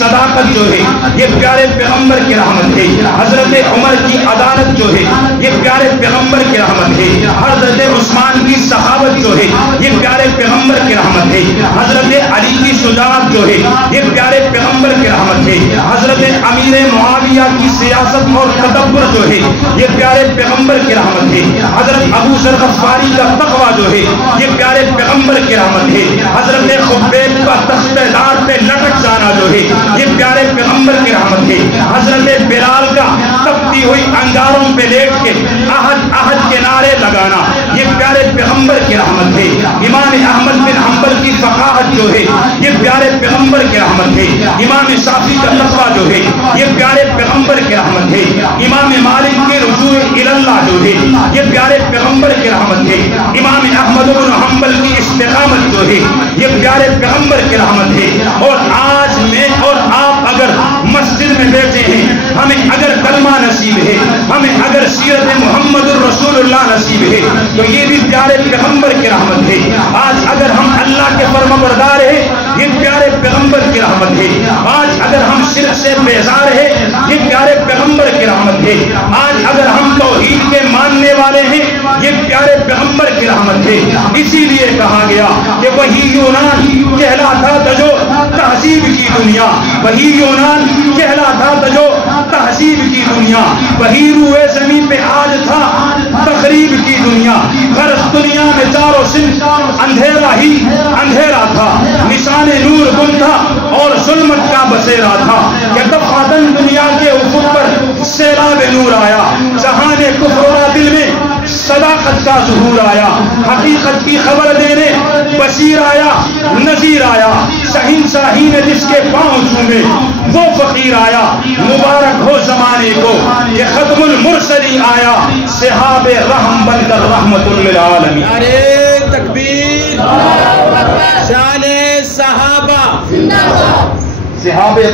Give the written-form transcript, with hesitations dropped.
صداقت جو ہے یہ پیارے پیغمبر کی رحمت ہے. حضرت عمر کی عدالت جو ہے یہ پیارے پیغمبر کی رحمت ہے. حضرت عثمان کی سخاوت جو ہے یہ پیارے پیغمبر کی رحمت ہے. حضرت علی کی شجاعت جو ہے یہ پیارے پیغمبر کی رحمت ہے. حضرت امیر معاویہ کی سیاست اور تدبر جو ہے یہ پیارے پیغمبر کی رحمت ہے. حضرت ابو ذر غفاری کا تقویٰ جو ہے یہ پیارے پیغمبر کی رحمت ہے. حضرت خبیب کا تخت دار پہ لٹک جانا جو ہے یہ پیارے پیغمبر کی رحمت ہے. حضرت بلال کا تپتی ہوئی انگاروں پہ لیٹ کے احد احد کے نعرے لگانا یہ پیارے پیغمبر کی رحمت ہے. امام احمد بن حنبل کی فقاہت جو ہے یہ پیارے پیغمبر کی رحمت ہے. امام شافعی کا تقویٰ جو ہے یہ پیارے پیغمبر کی رحمت ہے. امام مالک کے رجوع اللہ جو ہے یہ پیارے پیغمبر کی رحمت ہے. امام احمد بن حنبل کی استقامت جو ہے یہ پیارے پیغمبر کی رحمت ہے. اور آج میں اور آپ اگر مسجد میں بیٹھے ہیں, ہمیں اگر کلمہ نصیب ہے, ہمیں اگر سیرت محمد الرسول اللہ نصیب ہے, تو یہ بھی پیارے پیغمبر کی رحمت ہے. آج اگر ہم اللہ کے فرمانبردار ہیں یہ پیارے پیغمبر کی رحمت ہے. آج اگر ہم شرک سے بیزار ہیں یہ پیارے پیغمبر کی رحمت ہے. آج اگر ہم توحید کے ماننے والے ہیں یہ پیارے پیغمبر کی رحمت ہے. اسی لیے کہا گیا کہ وہی یونان کہلاتا تھا جو تہذیب کی دنیا, وہی یونان کہلاتا تھا جو تہذیب کی دنیا, وہی روئے زمین پہ آج تھا تقریب کی دنیا. غرض دنیا میں چاروں صنف اندھیرا ہی اندھیرا تھا, نشان نور گم تھا اور ظلمت کا بسیرا تھا. کہ دفعتاً دنیا کے افق پر سیلاب نور آیا, جہاں کفر دل میں صداقت کا ظہور آیا, حقیقت کی خبر دینے بشیر آیا نذیر آیا, شہنشاہی نے جس کے پاؤں چھومے وہ فقیر آیا. مبارک ہو زمانے کو یہ ختم المرسلین آیا, صحاب رحم بن کر رحمت للعالمین. نعرے تکبیر, شان صحابہ, صحابہ